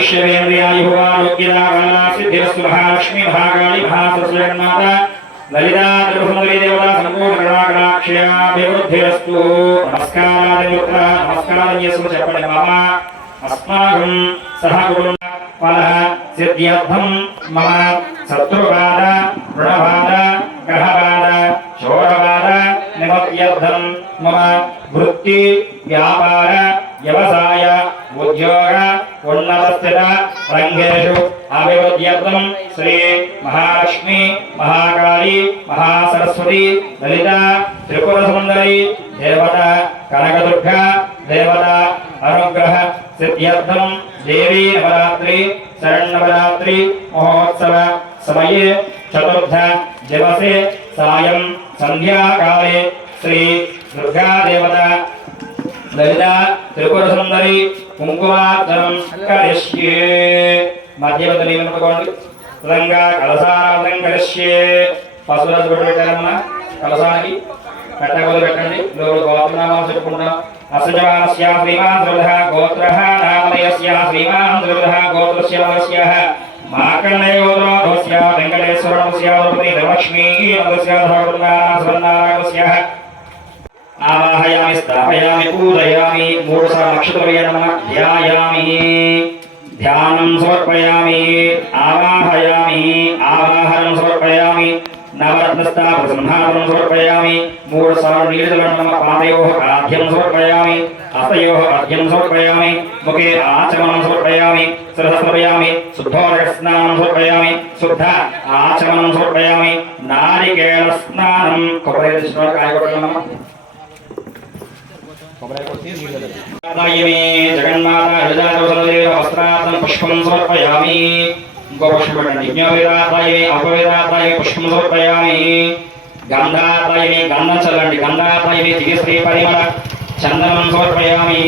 ఆయుష్యేంద్రియాయువారోగ్యదాసిద్ధిరస్తు మహాలక్ష్మి మహాకాళి మహాసరస్వజన్మాత లలితా చెప్పండి మమ అస్మాకం సహ కుటుంబ ఫల సిద్ధ్యర్థం మమ శత్రువాద రుణవాద గ్రహవాద శోరవాద నిమత్యర్థం మమ వృత్తి వ్యాపార వ్యవసాయ ఉద్యోగ ఉన్నత స్థిత రంగేషు అభివృద్ధ్యర్థం శ్రీ మహాలక్ష్మి మహాకాళి మహాసరస్వతి లలిత త్రిపుర సుందరి దేవత కనకదుర్గ దేవత అనుగ్రహ సిద్ధ్యర్థం దేవీ నవరాత్రి శరణవరాత్రి మహోత్సవ సమయే చతుర్థ దివసే సాయం సంధ్యాకాలే శ్రీ దుర్గా దేవత లలిత త్రిపుర సుందరి కుంకుమార్థనం కరిష్యే మధ్యవత నీళ్ళు పట్టుకోండి విధంగా కలసార్థం కరిష్యే పశురాజు పెట్టు పెట్టారమ్మా కలసానికి పెట్టకూడదు పెట్టండి లోపల గోత్రనామాలు చెప్పుకుంటున్నాం అసజమానస్య శ్రీమాన్ ధ్రువః గోత్ర నామయస్య శ్రీమాన్ ధ్రువః గోత్రస్య వస్య మాకర్ణయోద్రోధస్య వెంకటేశ్వరస్య ద్రౌపది ధనలక్ష్మీ నమస్య ధర్మనారాయణస్య ఆవాహయామి आवाहयामि, स्थापयामि, पूजयामि मूढसाक्षतपर्यणम् ध्यायामि, ध्यानं समर्पयामि, आवाहयामि, आवाहनं समर्पयामि नवरत्नस्तापसन्धानं समर्पयामि पादयोः समर्पयामि हस्तयोः समर्पयामि, मुखे आचमनं समर्पयामि सरसमर्पयामि समर्पयामि शुद्ध आचमनं समर्पयामि, नारिकेलस्नानं। कपरे పుష్పం సమర్పయామి ఇంకో పుష్పం పెట్టండి యజ్ఞోవేదాతాయే అపవేదాతాయ పుష్పం సమర్పయామి. గంధాతాయమే గంధం చల్లండి గంధాతాయమే దిగశ్రీ పరిమళ చందనం సమర్పయామి.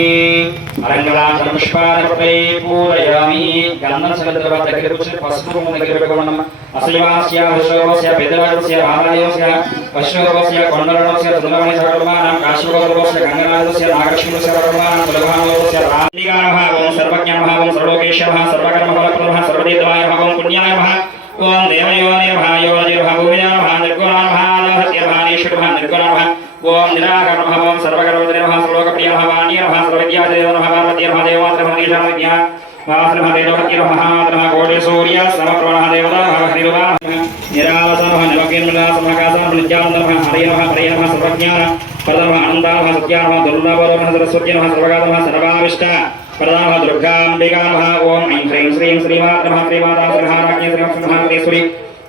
అలంకరాంతర పుష్పాలపై పూరయామి గంధం చల్లిన తర్వాత దగ్గర కూర్చొని పసుపు కుంకుమ దగ్గర పెట్టుకోండి అసయవాస్య విశ్వవస్య పెద్దవాడస్య ఆదాయస్య పశ్చిమవస్య కొండలవస్య సుందరమణి సర్వమానం కాశ్మీరవస్య గంగనాథస్య నాగలక్ష్మీస్య సర్వమానం సులభానవస్య రాందిగానభావం సర్వజ్ఞానభావం సర్వోకేశభావం సర్వకర్మఫలప్రదభ సర్వదేవాయ భావం పుణ్యాయ భవ ఓం దేవయోనిర్భాయోనిర్భూయాభ నిర్గుణాభానహత్యభానేశ్వరభ నిర్గుణాభ ఓం నిరాకర్మభవం సర్వకర్మనిర్భ సర్వకప్రియభవాన్యర్భ సర్వవిద్యాదేవనభ పార్వతీర్భ దేవాత్రభ ఈశాన విద్యా వాసనభ దేవకీర్భ మహాత్మ కోటి సూర్య సమప్రభ దేవత భగనిర్వా నిరాలసనభ నిమగ్నిర్మలాసమకాసన నిత్యానందభ హరియనభ హరియనభ సర్వజ్ఞాన ప్రథమ అనందాభ సత్యానభ దుర్లభరమ సరస్వత్యనభ సర్వగాతభ సర్వావిష్ట ప్రథమ దుర్గాంబికానభ ఓం ఐం హ్రీం శ్రీం శ్రీమాత్రభ శ్రీమాతా శ్రీహారాజ్ఞ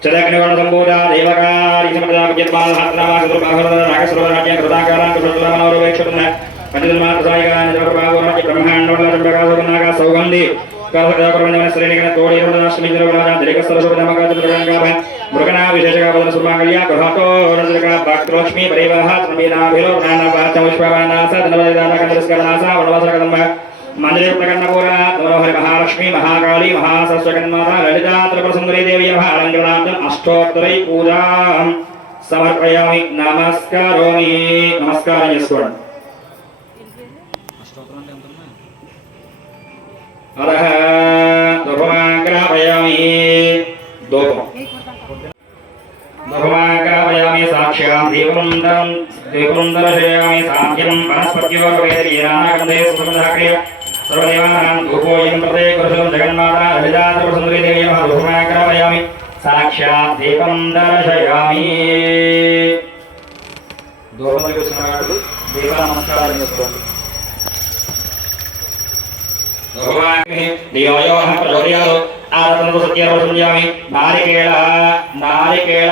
చదగ్నిగణ సంబోధ దేవకారి సమృద్ధాపద్యత్మాల హాత్రామా చతుర్బాహుర నాగసుర రాజ్య కృతాకారాన్ కృష్ణమనోరవేక్షతున్న సౌగంధి మృగనా విశేషగా వదన సుమాంగళ్య గృహతో భక్తలక్ష్మీ పరివాహీనాభిలో పుష్పవర్ణాస వనవసరకదంబ మందిరకన్నపూరణ మనోహరి మహాలక్ష్మి మహాకాళి మహాసరస్వకన్మాత లలితా త్రిపురసుందరీ దేవి అలంకరణార్థం అష్టోత్తరై పూజా సమర్పయామి నమస్కారోమి నమస్కారం చేసుకోండి అదహ దుర్భమాగ్రహపయామి దూపం దుర్భమాగ్రహపయామి సాక్ష్యాం దీపముందరం దీపముందరశయామి సాంఖ్యం వనస్పత్యోర్వేదీనాగంధే సుగంధాక్రియ సర్వదేవానాం ధూపోయం ప్రదే కృషం జగన్మాత లలితాత్రసుందరీ దేవి సాక్షాత్ దీపం దర్శయామి దూపం చూస్తున్నాడు దీప నమస్కారం చేసుకోండి నారికేళ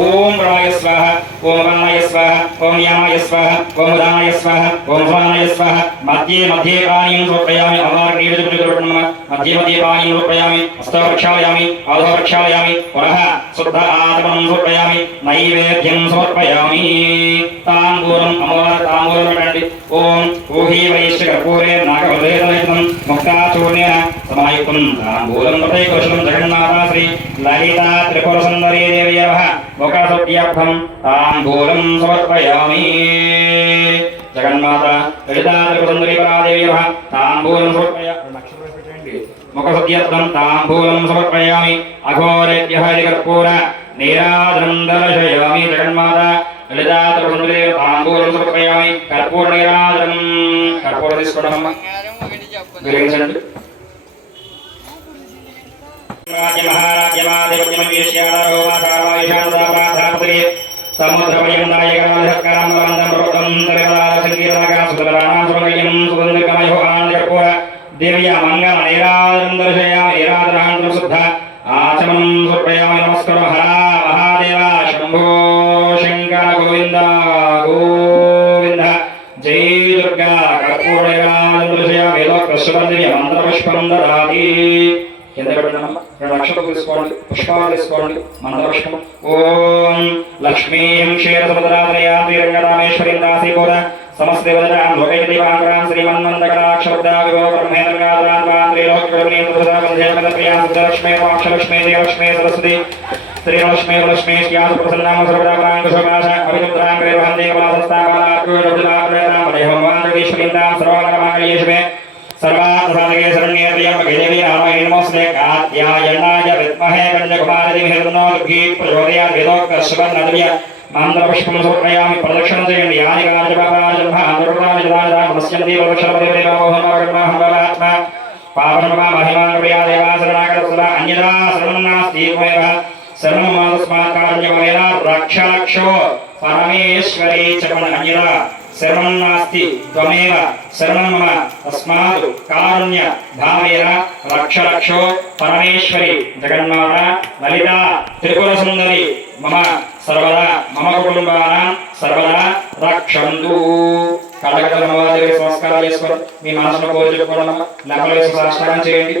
ఓం ప్రణాయ స్వాహ ఓం స్వాహ ओम यामाय स्वः ओम उदानाय स्वः ओम स्वानाय स्वः। मध्ये मध्ये पाणिं समर्पयामि अवारणीयविदुर्गुरुणम मध्ये मध्ये पाणिं रूपयामि हस्तौ प्रक्षालयामि आदौ प्रक्षालयामि पुनः शुद्ध आत्मनं रूपयामि नैवेद्यं समर्पयामि। ताम्बूलम् अमवार ताम्बूलम् ओम ओहि वैश्य कर्पूरे नागवदेतनं मुक्ता సమాయుక్తం తాంబూలం లలితా త్రిపుర సుందరీ దేవ్యః ముఖసుద్యర్థం తాంబూలం సమర్పయామి జగన్మాత లలితాత్రిపురందరి పరాదేవి నమః తాంబూలం సమర్పయ ముఖసత్యత్వం తాంబూలం సమర్పయామి అఘోరేభ్యः ఇది నీరాజనం దర్శయామి జగన్మాత లలితాత్రిపురందరి తాంబూలం సమర్పయామి కర్పూర నీరాజనం కర్పూర తీసుకోవడం అమ్మ వెలిగించండి దివ్య మంగళ నీరాజనం దర్శయామి నీరాజనానందం శుద్ధ ఆచమనం సమర్పయామి నమస్కారం హర మహాదేవ శంభో శంకర గోవింద గోవింద జై దుర్గా కర్పూర నీరాజనం దర్శయామి లోకసువర్ణియ మంత్రపుష్పం దదాతి కింద పెట్టండమ్మ రెండు అక్షతలు తీసుకోండి పుష్పాలు తీసుకోండి మందపుష్పం ఓం లక్ష్మీం క్షీరసముద్రాదయామి రంగరామేశ్వరీం దాసీభూత సమస్తదేవతాం లోకైదేవాంగరాం శ్రీమన్మందకరాక్షరుద్రా విభో బ్రహ్మేంద్రగాధరాన్ వాం త్రిలోక్యకరుణీం సుధా వందేమదప్రియాం సుధలక్ష్మే మోక్షలక్ష్మే దేవలక్ష్మే సరస్వతి శ్రీలక్ష్మే లక్ష్మే శ్యాసు ప్రసన్నామ సర్వదాపరాంకుశోకాశ అభిముద్రాం గ్రేవహందే కళాసంస్థాపనార్కురుద్రాగ్రేతాం సర్వమంగళమాంగళ్యేషుమే मार्गे प्रचोदया वेदोकस्वर्णदव्य आन्ध्रपुष्पं समर्पयामि प्रदक्षिणतेन यानि कानिपापाजन्महानुरुणानिदानिदानमस्यन्देववृषभदेवमोहनमगर्महम्बरात्मा पापनमा महिमानुपया देवासरणाकरसुरा अन्यदासरन्नास्तीर्वयः सर्वमादस्मात् कारुण्यमयना रक्षाक्षो परमेश्वरे च अन्यदा శరణం నాస్తి త్వమేవ శరణం మమ తస్మాత్ కారుణ్య భావేన రక్ష రక్షో పరమేశ్వరి జగన్మాత లలిత త్రిపుర సుందరి మమ సర్వదా మమ కుటుంబాన సర్వదా రక్షందు కడగట నమవాదేవి సంస్కారం చేసుకోండి మీ మనసులో కోరి చెప్పుకోండి లెక్కలు వేసి చేయండి.